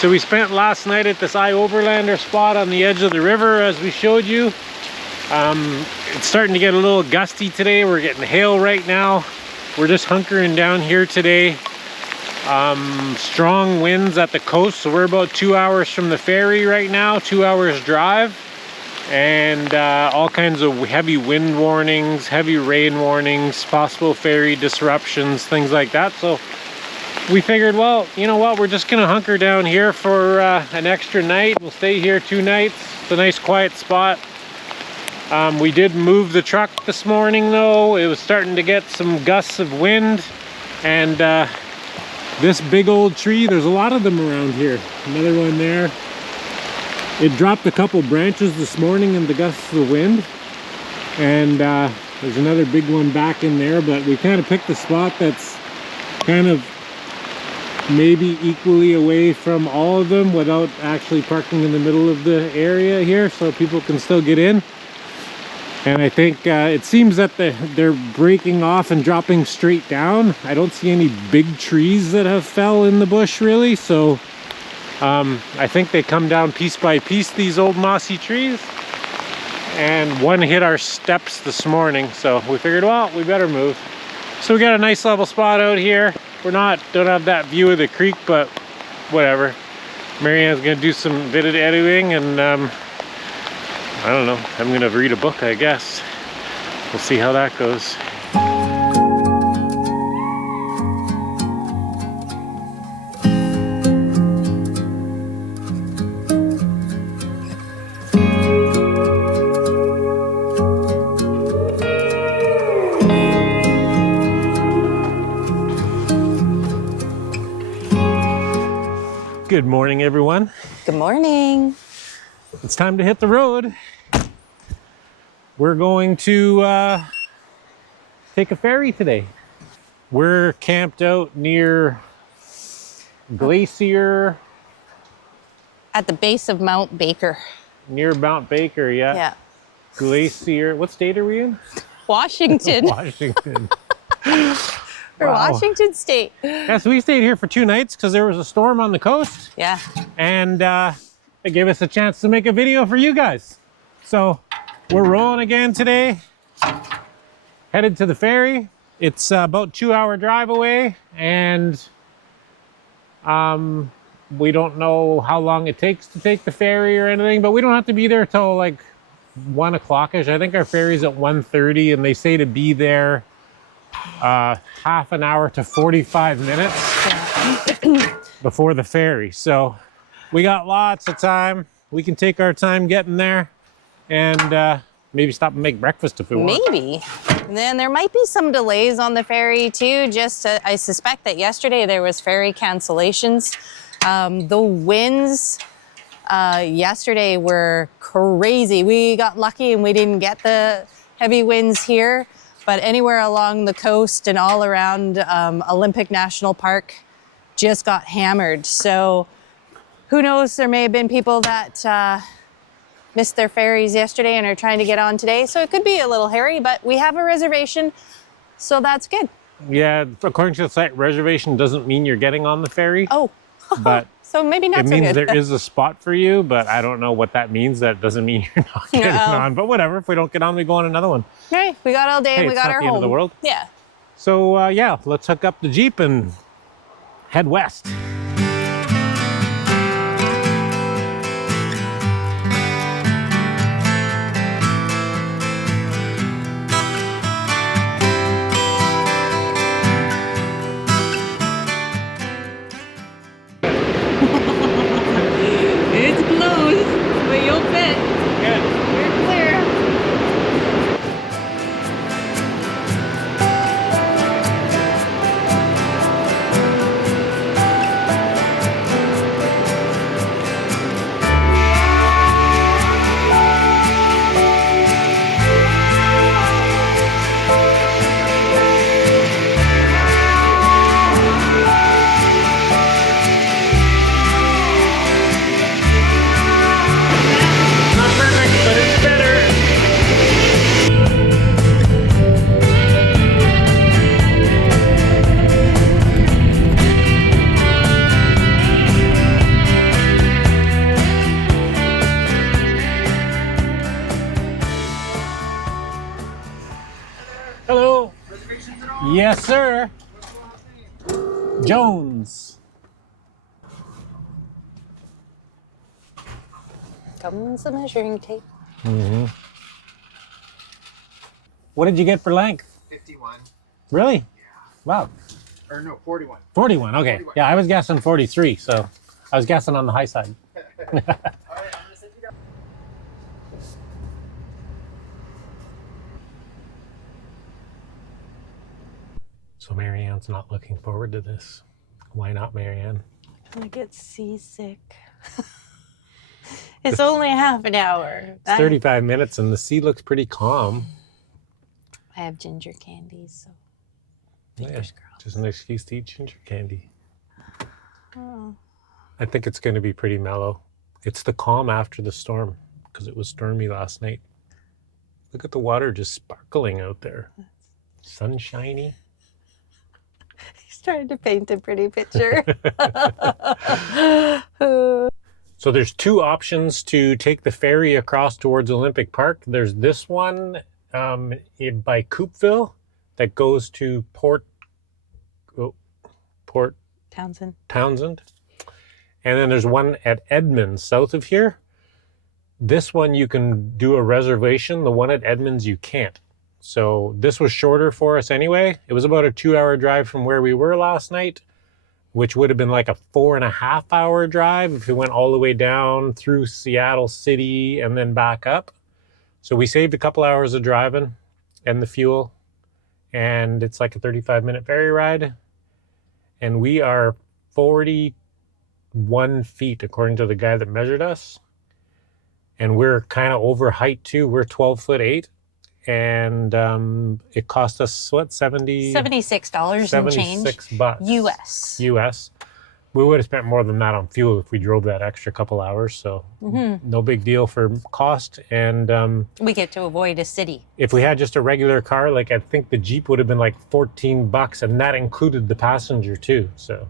So we spent last night at this Overlander spot on the edge of the river, as we showed you. It's starting to get a little gusty today. We're getting hail right now. We're just hunkering down here today. Strong winds at the coast, so we're about 2 hours from the ferry right now, 2 hours drive. And all kinds of heavy wind warnings, heavy rain warnings, possible ferry disruptions, things like that. So we figured, well, you know what, we're just gonna hunker down here for an extra night. We'll stay here 2 nights. It's a nice quiet spot. We did move the truck this morning though. It was starting to get some gusts of wind, and this big old tree, there's a lot of them around here. Another one there. It dropped a couple branches this morning in the gusts of wind, and there's another big one back in there, but we kind of picked a spot that's kind of maybe equally away from all of them without actually parking in the middle of the area here, so people can still get in. And I think it seems that they're breaking off and dropping straight down. I don't see any big trees that have fell in the bush really, so I think they come down piece by piece, these old mossy trees. And one hit our steps this morning, so we figured, well, we better move. So we got a nice level spot out here. Don't have that view of the creek, but whatever. Marianne's gonna do some video editing, and I don't know, I'm gonna read a book, I guess. We'll see how that goes. Good morning, everyone. Good morning. It's time to hit the road. We're going to take a ferry today. We're camped out near Glacier. At the base of Mount Baker. Near Mount Baker, yeah. Yeah. Glacier. What state are we in? Washington. Washington. For Wow. Washington State. Yeah, so we stayed here for 2 nights because there was a storm on the coast. Yeah. And it gave us a chance to make a video for you guys. So we're rolling again today. Headed to the ferry. It's about 2-hour drive away, and we don't know how long it takes to take the ferry or anything, but we don't have to be there till like 1 o'clock-ish. I think our ferry's at 1:30, and they say to be there half an hour to 45 minutes before the ferry. So we got lots of time. We can take our time getting there, and maybe stop and make breakfast if we want. Maybe. And then there might be some delays on the ferry too. I suspect that yesterday there was ferry cancellations. The winds yesterday were crazy. We got lucky and we didn't get the heavy winds here, but anywhere along the coast and all around Olympic National Park just got hammered. So who knows, there may have been people that missed their ferries yesterday and are trying to get on today. So it could be a little hairy, but we have a reservation, so that's good. Yeah, according to the site, reservation doesn't mean you're getting on the ferry. Oh, but so maybe not it so means good. there is a spot for you, but I don't know what that means. That doesn't mean you're not getting on, but whatever. If we don't get on, we go on another one. Hey, we got all day and we got our home. It's not the end of the world. Yeah. So yeah, let's hook up the Jeep and head west. It's closed, but you'll fit. Good. You're clear. Yes, sir. Jones. Comes the measuring tape. Mm-hmm. What did you get for length? 51. Really? Yeah. Wow. Or no, 41. 41, okay. 41. Yeah, I was guessing 43, so I was guessing on the high side. All right, I'm gonna set you down. So Marianne's not looking forward to this. Why not, Marianne? I get seasick. It's only half an hour. It's 35 minutes and the sea looks pretty calm. I have ginger candies, so Yeah, fingers crossed. just an excuse to eat ginger candy. Oh. I think it's going to be pretty mellow. It's the calm after the storm because it was stormy last night. Look at the water just sparkling out there. Sunshiny. He's trying to paint a pretty picture. So there's two options to take the ferry across towards Olympic Park. There's this one by Coupeville that goes to Port Townsend. And then there's one at Edmonds, south of here. This one you can do a reservation. The one at Edmonds you can't. So this was shorter for us anyway. It was about a 2-hour drive from where we were last night, which would have been like a 4.5-hour drive if we went all the way down through Seattle City and then back up. So we saved a couple hours of driving and the fuel, and it's like a 35-minute ferry ride. And we are 41 feet, according to the guy that measured us. And we're kind of over height too. We're 12'8". And it cost us, what, $76 and change. $76 US. We would have spent more than that on fuel if we drove that extra couple hours. So no big deal for cost. And we get to avoid a city. if we had just a regular car, like I think the Jeep would have been like $14, and that included the passenger too. So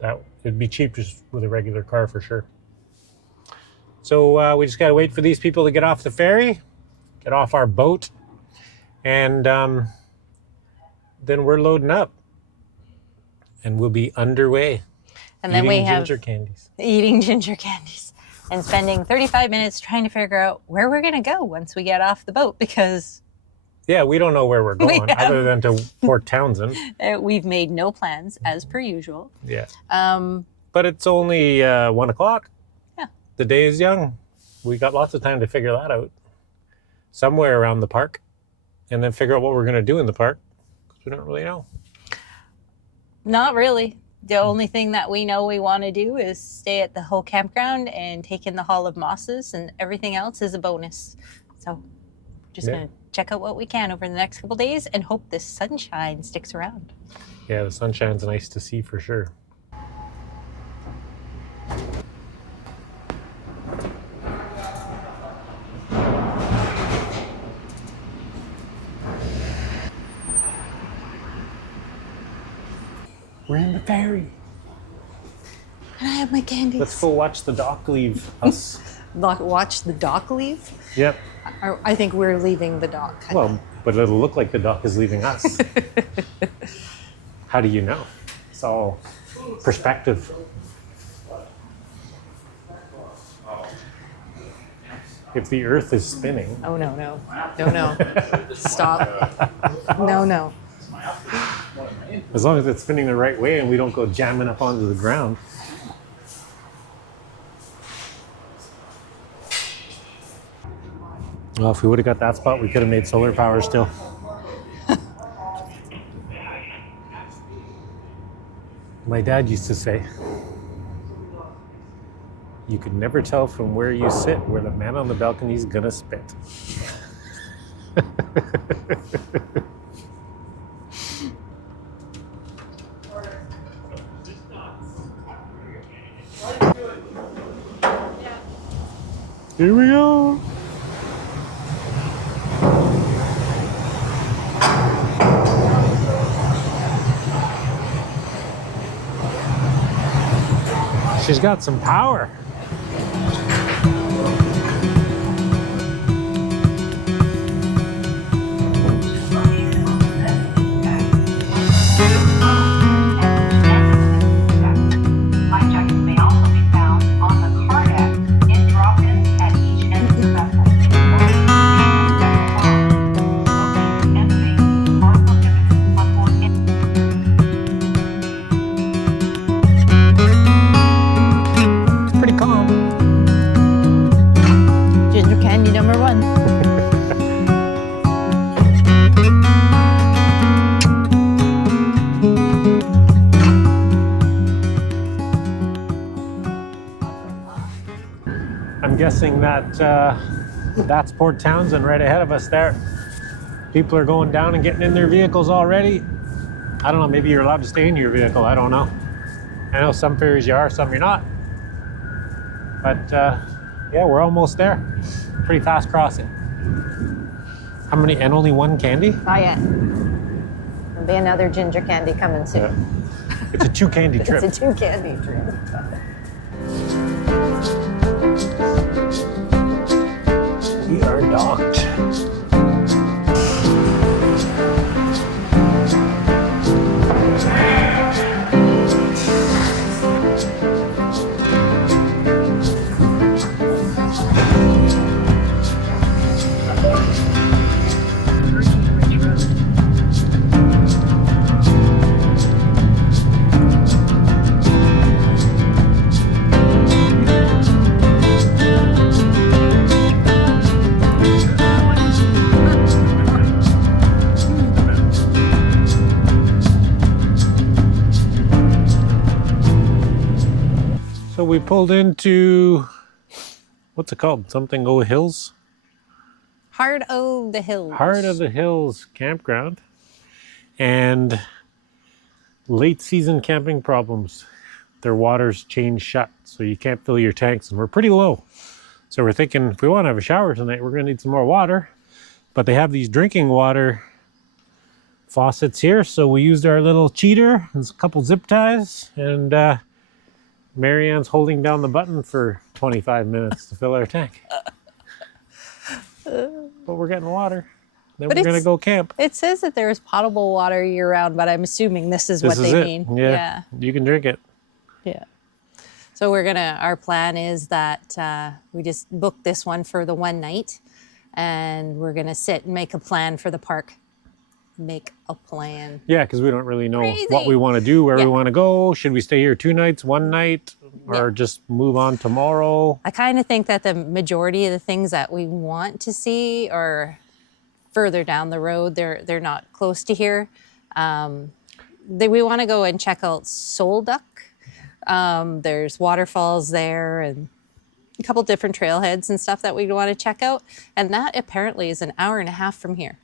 that it'd be cheap just with a regular car for sure. So we just got to wait for these people to get off the ferry, get off our boat, and then we're loading up and we'll be underway. And then we have ginger candies. Eating ginger candies and spending 35 minutes trying to figure out where we're going to go once we get off the boat, because yeah, we don't know where we're going other than to Port Townsend. We've made no plans as per usual. Yeah. But it's only 1 o'clock. Yeah. The day is young. We got lots of time to figure that out. Somewhere around the park, and then figure out what we're going to do in the park, because we don't really know. Not really. The only thing that we know we want to do is stay at the whole campground and take in the Hall of Mosses, and everything else is a bonus. So we're just going to check out what we can over the next couple days and hope this sunshine sticks around. Yeah, the sunshine's nice to see for sure. We're in the ferry. Can I have my candies? Let's go watch the dock leave us. Watch the dock leave? Yep. I think we're leaving the dock. Well, but it'll look like the dock is leaving us. How do you know? It's all perspective. If the earth is spinning. Oh, no. Stop. No. As long as it's spinning the right way and we don't go jamming up onto the ground. Well, if we would have got that spot, we could have made solar power still. My dad used to say, you could never tell from where you sit where the man on the balcony is gonna spit. Here we go. She's got some power. guessing that that's Port Townsend right ahead of us there. People are going down and getting in their vehicles already. I don't know, maybe you're allowed to stay in your vehicle, I don't know. I know some ferries you are, some you're not. But yeah, we're almost there. Pretty fast crossing. How many, and only one candy? Not yet. There'll be another ginger candy coming soon. Yeah. It's a 2 candy trip. It's a 2 candy trip. We are docked. So we pulled into, what's it called? Something O Hills? Heart of the Hills. Heart of the Hills campground. And late season camping problems. Their water's chained shut, so you can't fill your tanks, and we're pretty low. So we're thinking if we want to have a shower tonight, we're gonna need some more water. But they have these drinking water faucets here, so we used our little cheater and a couple zip ties, and Marianne's holding down the button for 25 minutes to fill our tank. But we're getting water. Then we're going to go camp. It says that there is potable water year round, but I'm assuming this is what they mean. Yeah. You can drink it. Yeah. So our plan is that we just booked this one for the one night, and we're going to sit and make a plan for the park. Make a plan. Yeah, because we don't really know what we want to do, where we want to go. Should we stay here 2 nights, 1 night, or just move on tomorrow? I kind of think that the majority of the things that we want to see are further down the road. They're not close to here. We want to go and check out Soul Duck. There's waterfalls there and a couple different trailheads and stuff that we want to check out. And that apparently is an hour and a half from here.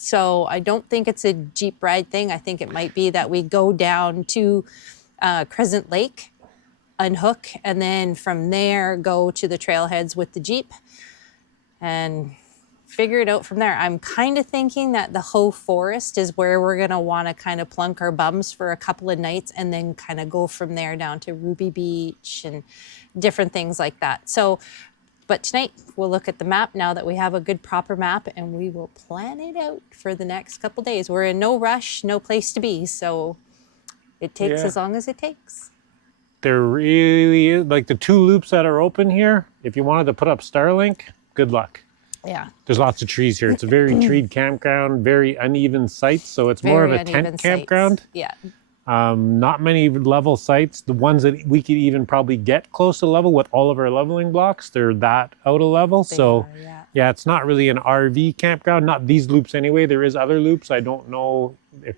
So I don't think it's a Jeep ride thing. I think it might be that we go down to Crescent Lake, unhook, and then from there go to the trailheads with the Jeep and figure it out from there. I'm kind of thinking that the Hoh Forest is where we're going to want to kind of plunk our bums for a couple of nights and then kind of go from there down to Ruby Beach and different things like that. So, but tonight we'll look at the map now that we have a good proper map, and we will plan it out for the next couple days. We're in no rush, no place to be, so it takes as long as it takes. There really is, like the 2 loops that are open here, if you wanted to put up Starlink, good luck. Yeah. There's lots of trees here. It's a very treed campground, very uneven sites, so it's more of a tent campground. Yeah. Not many level sites. The ones that we could even probably get close to level with all of our leveling blocks, they're that out of level. Yeah, it's not really an RV campground. Not these loops anyway. There is other loops. I don't know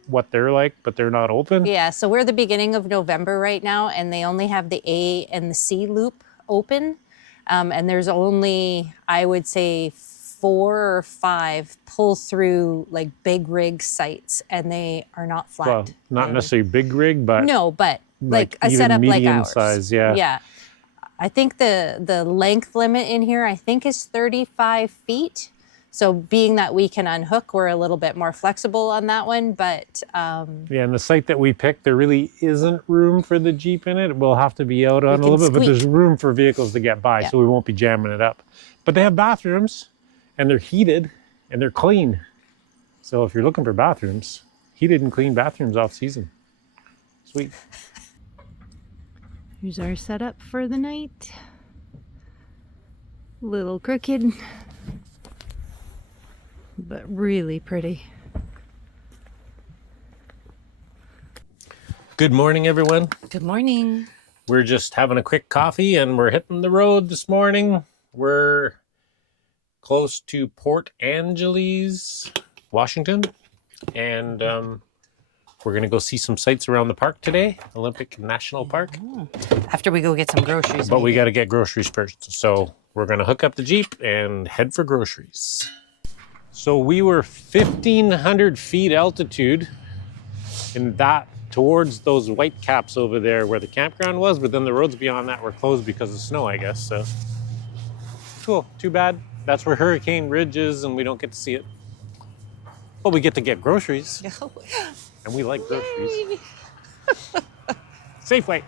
what they're like, but they're not open. Yeah, so we're the beginning of November right now, and they only have the A and the C loop open. And there's only, I would say, 4 or 5 pull through like big rig sites, and they are not flat. Well, not necessarily big rig, but no, but like a setup like ours. Size, yeah. Yeah. I think the length limit in here, I think, is 35 feet. So being that we can unhook, we're a little bit more flexible on that one, but... yeah, and the site that we picked, there really isn't room for the Jeep in it. We'll have to be out on a little bit, but there's room for vehicles to get by, so we won't be jamming it up. But they have bathrooms, and they're heated, and they're clean. So if you're looking for bathrooms, heated and clean bathrooms off season. Sweet. Here's our setup for the night. Little crooked, but really pretty. Good morning, everyone. Good morning. We're just having a quick coffee and we're hitting the road this morning. We're close to Port Angeles, Washington. And We're gonna go see some sights around the park today, Olympic National Park. After we go get some groceries. But we maybe. gotta get groceries first. So we're gonna hook up the Jeep and head for groceries. So we were 1,500 feet altitude in that, towards those white caps over there where the campground was, but then the roads beyond that were closed because of snow, I guess, so. Cool, too bad. That's where Hurricane Ridge is and we don't get to see it. But we get to get groceries, and we like groceries. Safeway.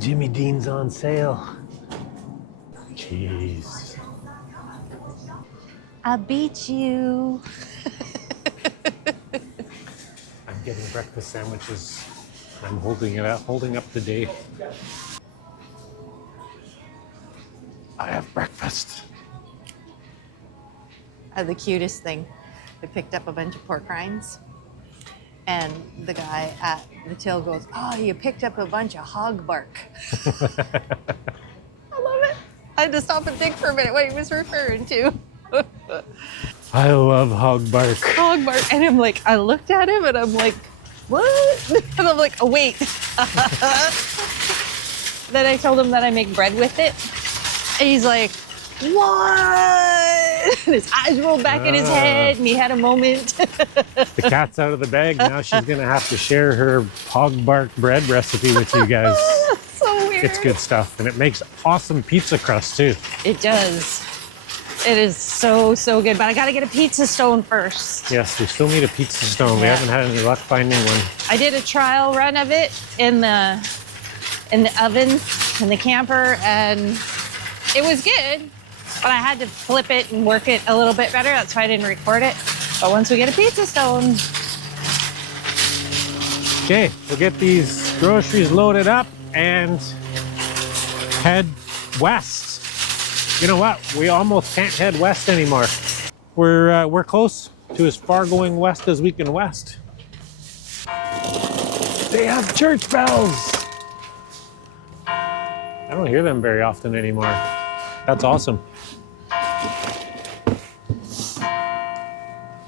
Jimmy Dean's on sale. Jeez. I beat you. I'm getting breakfast sandwiches. I'm holding up the day. I have breakfast. The cutest thing. We picked up a bunch of pork rinds, and the guy at the till goes, "Oh, you picked up a bunch of hog bark." I love it. I had to stop and think for a minute what he was referring to. I love hog bark. Hog bark. And I'm like, I looked at him and I'm like, what? And I'm like, oh, wait. Then I told him that I make bread with it. And he's like, what? And his eyes rolled back in his head and he had a moment. The cat's out of the bag. Now she's gonna have to share her hog bark bread recipe with you guys. So weird. It's good stuff, and it makes awesome pizza crust too. It does. It is so, so good. But I gotta get a pizza stone first. Yes, we still need a pizza stone. We Yeah. haven't had any luck finding one. I did a trial run of it in the oven, in the camper, and it was good. But I had to flip it and work it a little bit better. That's why I didn't record it. But once we get a pizza stone. Okay, we'll get these groceries loaded up and head west. You know what? We almost can't head west anymore. We're close to as far going west as we can west. They have church bells. I don't hear them very often anymore. That's awesome.